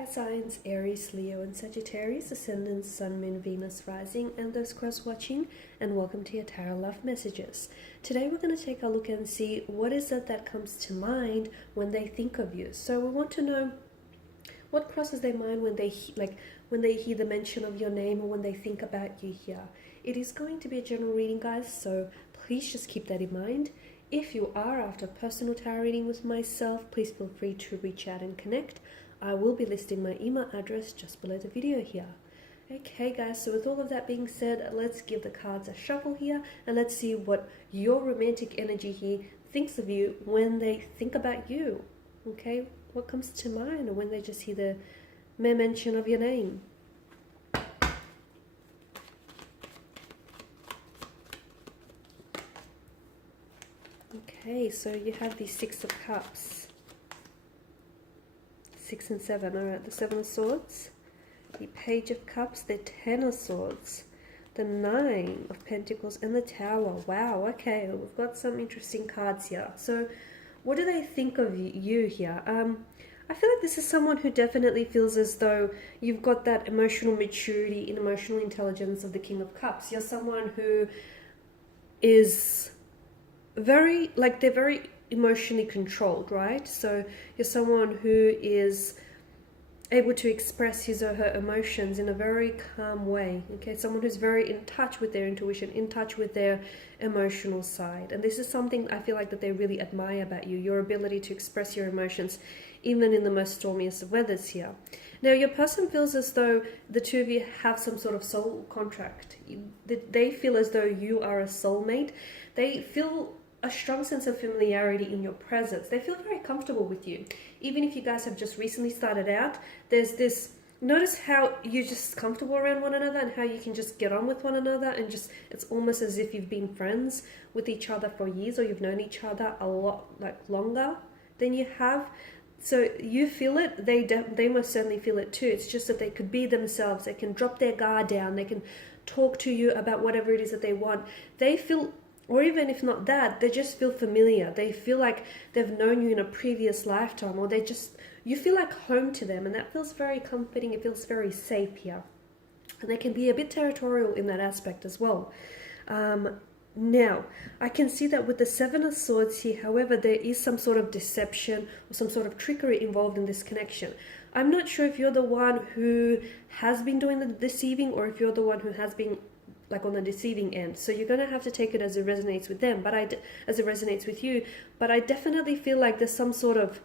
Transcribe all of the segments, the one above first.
fire signs Aries, Leo and Sagittarius, Ascendant, Sun, Moon, Venus, Rising, and those cross-watching, and welcome to your Tarot Love Messages. Today we're going to take a look and see what is it that comes to mind when they think of you. So we want to know what crosses their mind when they hear the mention of your name or when they think about you here. It is going to be a general reading, guys, so please just keep that in mind. If you are after a personal tarot reading with myself, please feel free to reach out and connect. I will be listing my email address just below the video here. Okay guys, so with all of that being said, let's give the cards a shuffle here and let's see what your romantic energy here thinks of you when they think about you. Okay, what comes to mind when they just hear the mere mention of your name? Okay, so you have the Six of Cups. 6 and 7, alright, the 7 of Swords, the Page of Cups, the 10 of Swords, the 9 of Pentacles, and the Tower. Wow, okay, we've got some interesting cards here. So, what do they think of you here? I feel like this is someone who definitely feels as though you've got that emotional maturity and emotional intelligence of the King of Cups. You're someone who is very, they're very emotionally controlled, right? So you're someone who is able to express his or her emotions in a very calm way, okay? Someone who's very in touch with their intuition, in touch with their emotional side. And this is something I feel like that they really admire about you, your ability to express your emotions even in the most stormiest of weathers here. Now, your person feels as though the two of you have some sort of soul contract. They feel as though you are a soulmate. They feel a strong sense of familiarity in your presence. They feel very comfortable with you. Even if you guys have just recently started out, there's this, notice how you're just comfortable around one another and how you can just get on with one another and just, it's almost as if you've been friends with each other for years or you've known each other a lot, longer than you have. So you feel it, they most certainly feel it too. It's just that they could be themselves. They can drop their guard down. They can talk to you about whatever it is that they want. They feel, or even if not that, they just feel familiar. They feel like they've known you in a previous lifetime, or you feel like home to them, and that feels very comforting. It feels very safe here. And they can be a bit territorial in that aspect as well. Now, I can see that with the Seven of Swords here, however, there is some sort of deception or some sort of trickery involved in this connection. I'm not sure if you're the one who has been doing the deceiving or if you're the one who has been on the deceiving end. So you're going to have to take it as it resonates with them, as it resonates with you. But I definitely feel like there's some sort of,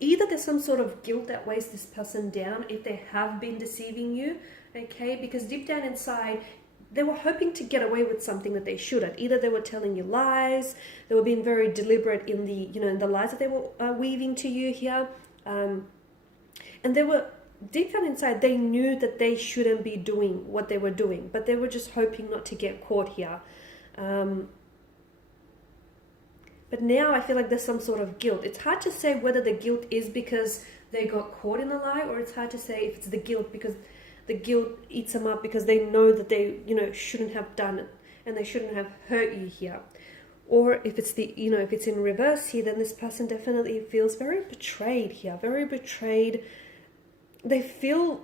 either there's some sort of guilt that weighs this person down if they have been deceiving you, okay? Because deep down inside, they were hoping to get away with something that they shouldn't. Either they were telling you lies, they were being very deliberate in the, in the lies that they were weaving to you here. And they were, deep down inside, they knew that they shouldn't be doing what they were doing, but they were just hoping not to get caught here. But now I feel like there's some sort of guilt. It's hard to say whether the guilt is because they got caught in a lie, or it's hard to say if it's the guilt because the guilt eats them up because they know that they, shouldn't have done it and they shouldn't have hurt you here. Or if it's the, if it's in reverse here, then this person definitely feels very betrayed here, very betrayed. They feel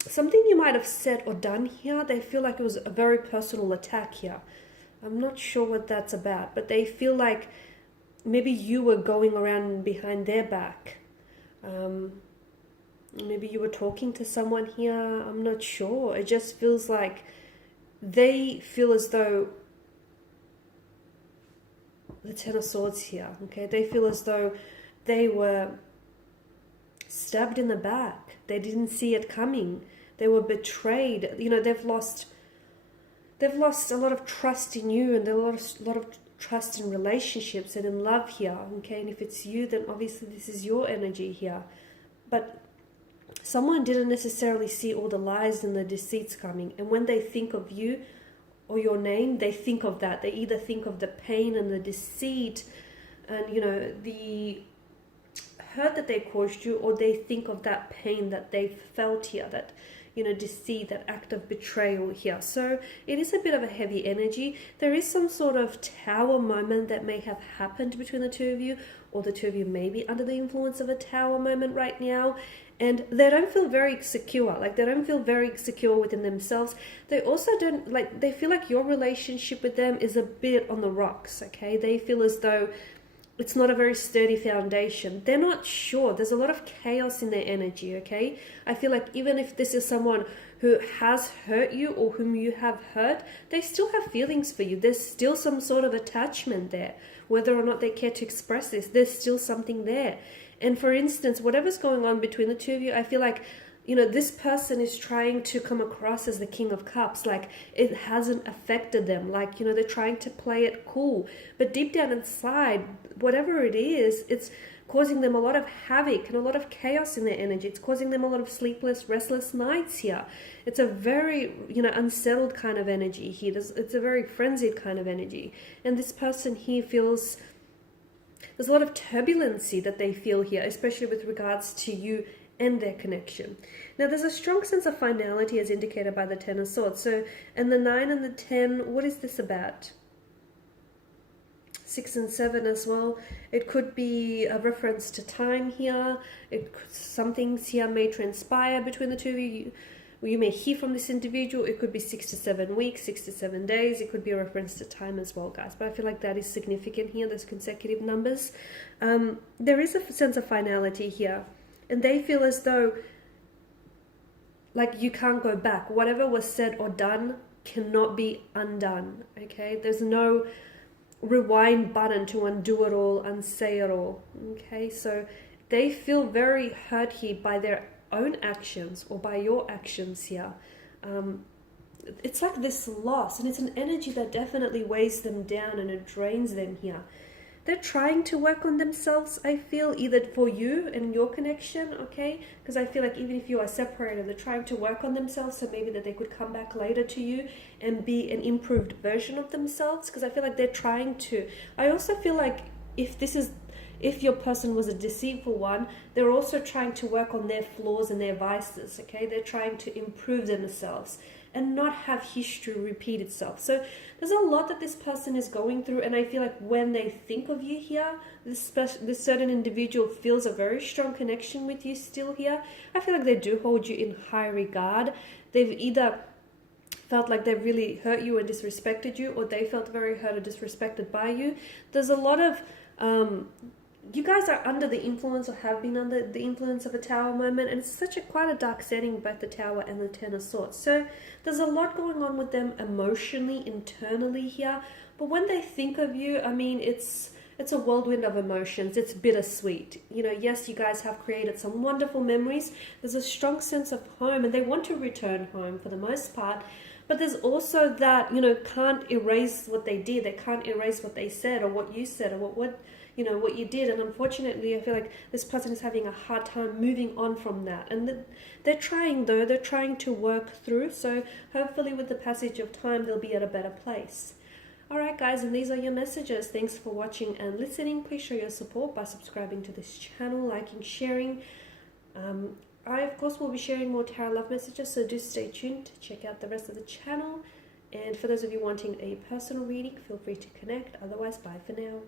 something you might have said or done here, they feel like it was a very personal attack here. I'm not sure what that's about, but they feel like maybe you were going around behind their back. Maybe you were talking to someone here. I'm not sure. It just feels like they feel as though the Ten of Swords here, okay? They feel as though they were stabbed in the back. They didn't see it coming. They were betrayed. They've lost a lot of trust in you, and a lot of trust in relationships and in love here, okay? And if it's you, then obviously this is your energy here. But someone didn't necessarily see all the lies and the deceits coming, and when they think of you or your name, they think of that. They either think of the pain and the deceit and the hurt that they caused you, or they think of that pain that they felt here, that deceit, that act of betrayal here. So it is a bit of a heavy energy. There is some sort of tower moment that may have happened between the two of you, or the two of you may be under the influence of a tower moment right now. And they don't feel very secure. Like, they don't feel very secure within themselves. They also don't, like, they feel like your relationship with them is a bit on the rocks, okay? They feel as though it's not a very sturdy foundation. They're not sure. There's a lot of chaos in their energy, okay? I feel like even if this is someone who has hurt you or whom you have hurt, they still have feelings for you. There's still some sort of attachment there. Whether or not they care to express this, there's still something there. And for instance, whatever's going on between the two of you, I feel like, this person is trying to come across as the King of Cups, like it hasn't affected them, like, they're trying to play it cool. But deep down inside, whatever it is, it's causing them a lot of havoc and a lot of chaos in their energy. It's causing them a lot of sleepless, restless nights here. It's a very, unsettled kind of energy here. It's a very frenzied kind of energy. And this person here feels... There's a lot of turbulency that they feel here, especially with regards to you and their connection. Now, there's a strong sense of finality as indicated by the Ten of Swords. So, and the 9 and the 10, what is this about? 6 and 7 as well. It could be a reference to time here. Some things here may transpire between the two of you. You may hear from this individual. It could be 6 to 7 weeks, 6 to 7 days. It could be a reference to time as well, guys. But I feel like that is significant here, those consecutive numbers. There is a sense of finality here. And they feel as though, like, you can't go back. Whatever was said or done cannot be undone, okay? There's no rewind button to undo it all, unsay it all, okay? So they feel very hurt here by their own actions or by your actions here. It's like this loss, and it's an energy that definitely weighs them down and it drains them here. They're trying to work on themselves, I feel, either for you and your connection, okay? Because I feel like even if you are separated, they're trying to work on themselves so maybe that they could come back later to you and be an improved version of themselves, because I feel like they're trying to. I also feel like if your person was a deceitful one, they're also trying to work on their flaws and their vices, okay? They're trying to improve themselves and not have history repeat itself. So there's a lot that this person is going through, and I feel like when they think of you here, this certain individual feels a very strong connection with you still here. I feel like they do hold you in high regard. They've either felt like they really hurt you and disrespected you, or they felt very hurt or disrespected by you. There's a lot of... you guys are under the influence or have been under the influence of a tower moment, and it's quite a dark setting, both the tower and the Ten of Swords. So there's a lot going on with them emotionally, internally here. But when they think of you, I mean, it's a whirlwind of emotions. It's bittersweet. Yes, you guys have created some wonderful memories. There's a strong sense of home, and they want to return home for the most part. But there's also that, can't erase what they did. They can't erase what they said or what you said or what you did. And unfortunately, I feel like this person is having a hard time moving on from that. And they're trying, though. They're trying to work through. So hopefully with the passage of time, they'll be at a better place. Alright, guys, and these are your messages. Thanks for watching and listening. Please show your support by subscribing to this channel, liking, sharing. I, of course, will be sharing more tarot love messages, so do stay tuned to check out the rest of the channel. And for those of you wanting a personal reading, feel free to connect. Otherwise, bye for now.